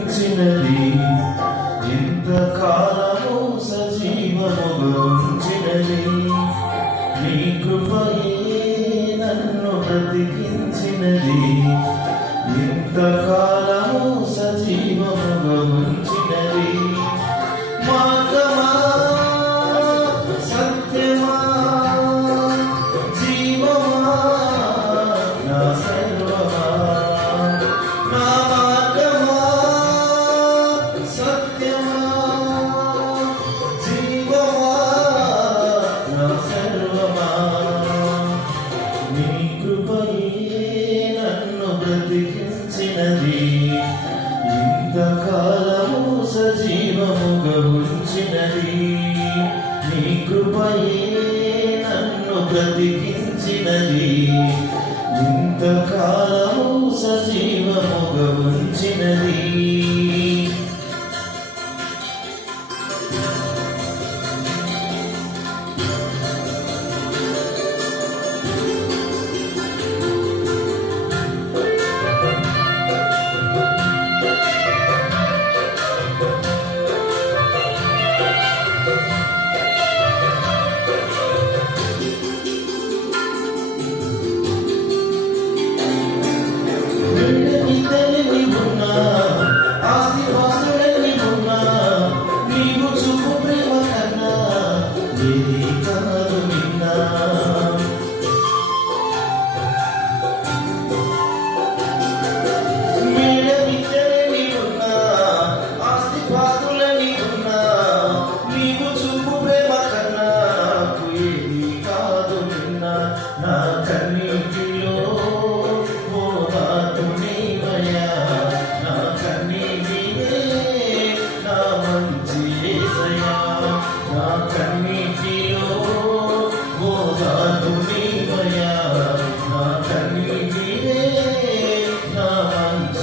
జీవించినది ఇంతకాలము సజీవము గురించినది. నీ కృపయే నన్ను బ్రతికించినది. ఇంతకాలం బ్రతికించినది ఇంతకాలం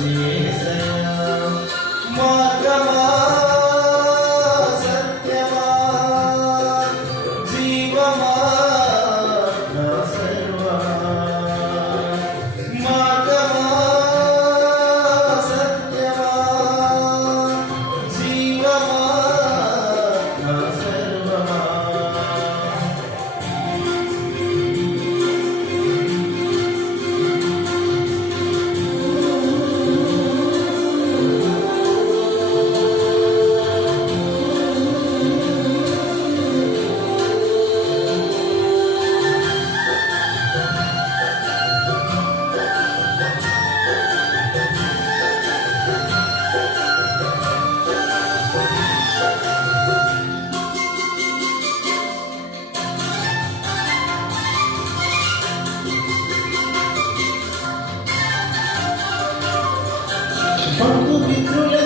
Yeah. quando me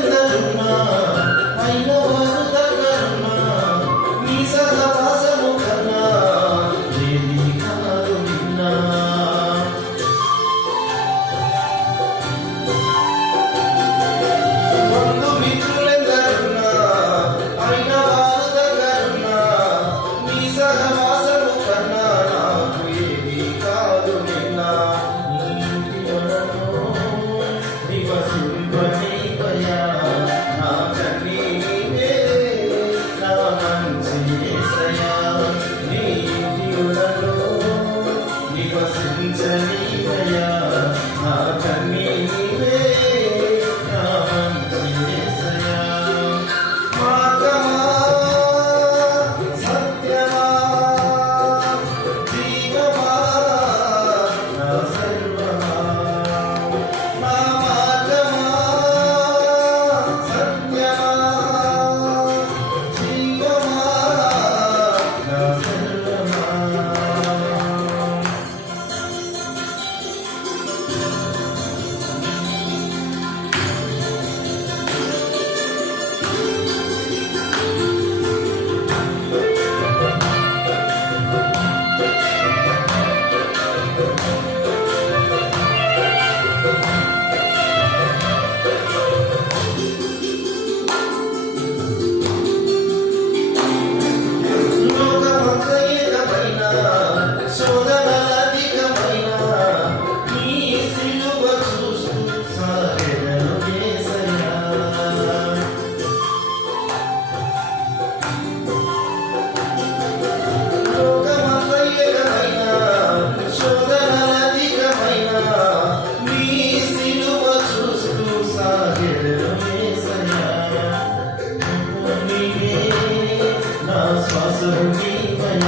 ಸಂಜೀವನ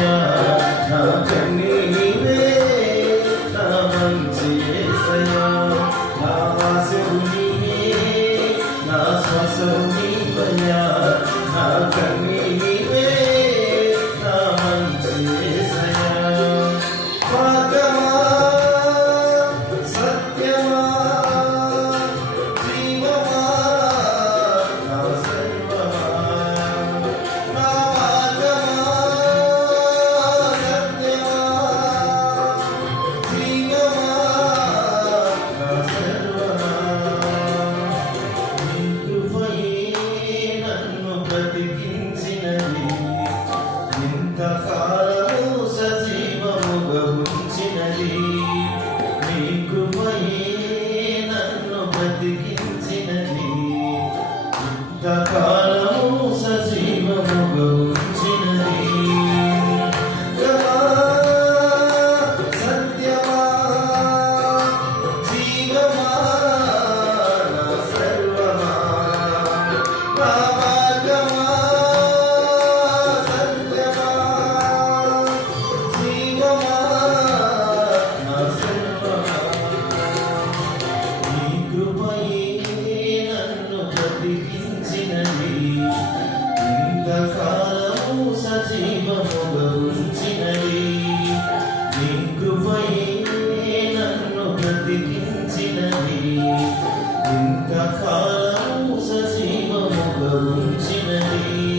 ನಾಗ సకాలము సజీవము గౌరించి కృపయే నన్ను బ్రతికించినది. ఇంతకాలము సజీవముగా ఉంచినది.